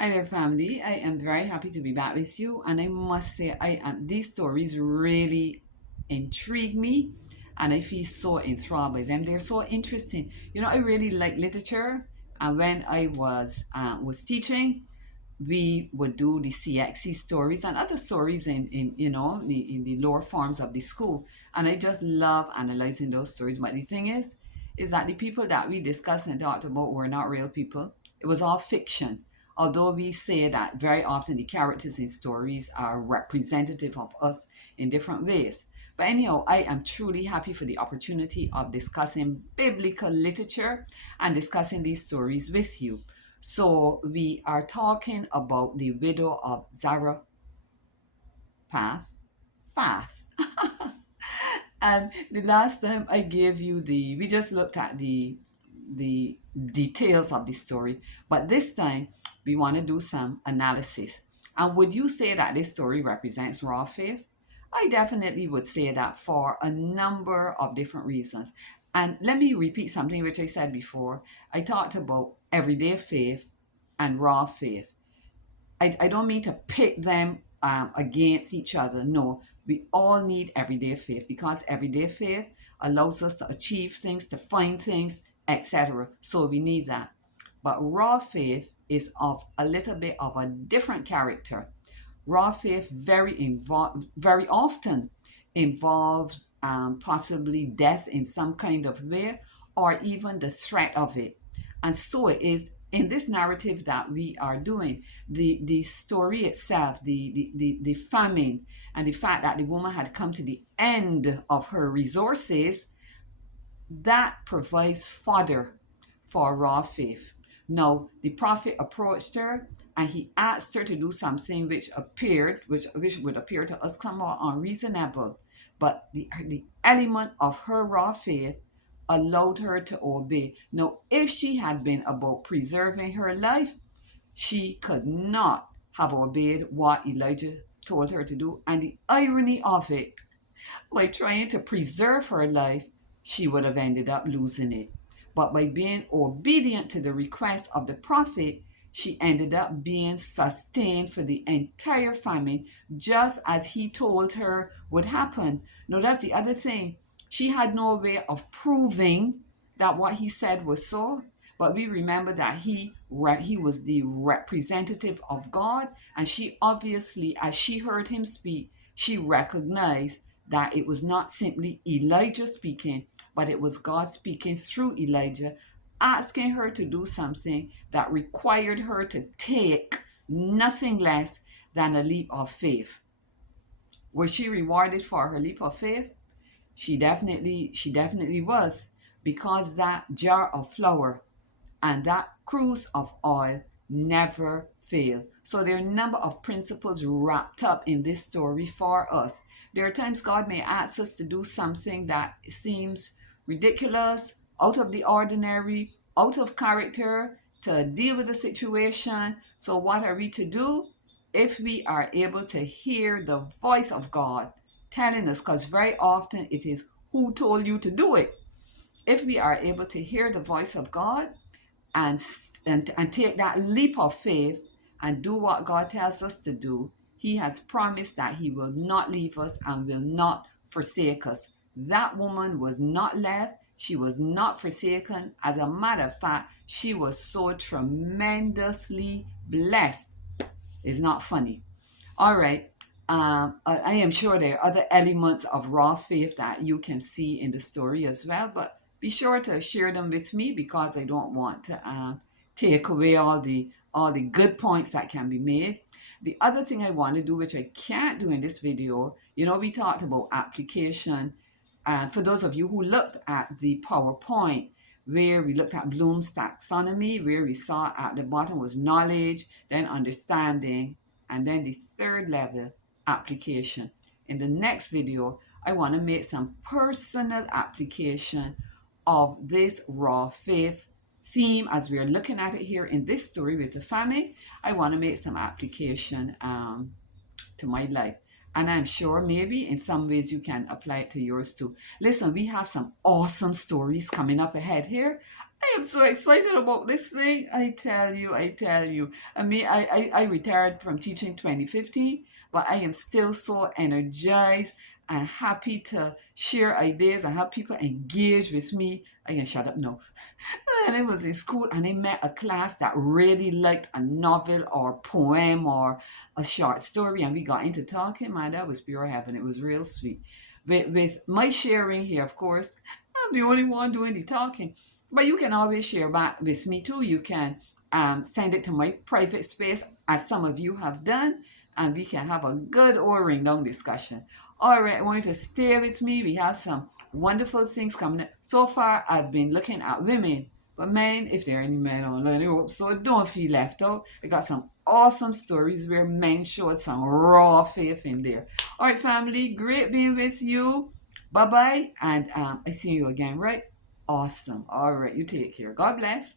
Hi there, family. I am very happy to be back with you, and I must say, these stories really intrigue me, and I feel so enthralled by them. They're so interesting. I really like literature, and when I was teaching, we would do the CXC stories and other stories in the lower forms of the school, and I just love analyzing those stories. But the thing is that the people that we discussed and talked about were not real people. It was all fiction. Although we say that very often the characters in stories are representative of us in different ways. But anyhow, I am truly happy for the opportunity of discussing biblical literature and discussing these stories with you. So we are talking about the widow of Zarephath. Fath. And the last time I gave you we just looked at the details of the story, but this time we want to do some analysis. And would you say that this story represents raw faith? I definitely would say that for a number of different reasons. And let me repeat something which I said before. I talked about everyday faith and raw faith. I don't mean to pit them against each other. No, we all need everyday faith because everyday faith allows us to achieve things, to find things, etc. So we need that. But raw faith is of a little bit of a different character. Raw faith very often involves possibly death in some kind of way or even the threat of it. And so it is in this narrative that we are doing. The story itself, the famine, and the fact that the woman had come to the end of her resources, that provides fodder for raw faith. Now, the prophet approached her and he asked her to do something which would appear to us somewhat unreasonable. But the element of her raw faith allowed her to obey. Now, if she had been about preserving her life, she could not have obeyed what Elijah told her to do. And the irony of it, by trying to preserve her life, she would have ended up losing it. But by being obedient to the request of the prophet, she ended up being sustained for the entire famine, just as he told her would happen. Now, that's the other thing. She had no way of proving that what he said was so, but we remember that he was the representative of God, and she obviously, as she heard him speak, she recognized that it was not simply Elijah speaking, but it was God speaking through Elijah, asking her to do something that required her to take nothing less than a leap of faith. Was she rewarded for her leap of faith? She definitely was, because that jar of flour and that cruse of oil never fail. So there are a number of principles wrapped up in this story for us. There are times God may ask us to do something that seems ridiculous, out of the ordinary, out of character, to deal with the situation. So what are we to do? If we are able to hear the voice of God telling us, because very often it is who told you to do it. If we are able to hear the voice of God, and, and take that leap of faith and do what God tells us to do, He has promised that He will not leave us and will not forsake us. That woman was not left. She was not forsaken. As a matter of fact, she was so tremendously blessed. It's not funny. All right. I am sure there are other elements of raw faith that you can see in the story as well, but be sure to share them with me because I don't want to take away all the good points that can be made. The other thing I want to do, which I can't do in this video, we talked about application. For those of you who looked at the PowerPoint, where we looked at Bloom's taxonomy, where we saw at the bottom was knowledge, then understanding, and then the third level, application. In the next video, I want to make some personal application of this raw faith theme as we are looking at it here in this story with the family. I want to make some application to my life. And I'm sure maybe in some ways you can apply it to yours too. Listen, we have some awesome stories coming up ahead here. I am so excited about this thing. I tell you, I tell you. I mean, I retired from teaching 2015, but I am still so energized and happy to share ideas and have people engage with me. I can shut up now. And I was in school and I met a class that really liked a novel or poem or a short story, and we got into talking. Man, that was pure heaven. It was real sweet. With my sharing here, of course, I'm the only one doing the talking. But you can always share back with me too. You can send it to my private space, as some of you have done, and we can have a good old ring down discussion. All right, I want you to stay with me. We have some wonderful things coming up. So far, I've been looking at women, but men, if there are any men online, I hope so. Don't feel left out. I got some awesome stories where men showed some raw faith in there. All right, family, great being with you. Bye bye, and I see you again, right? Awesome. All right, you take care. God bless.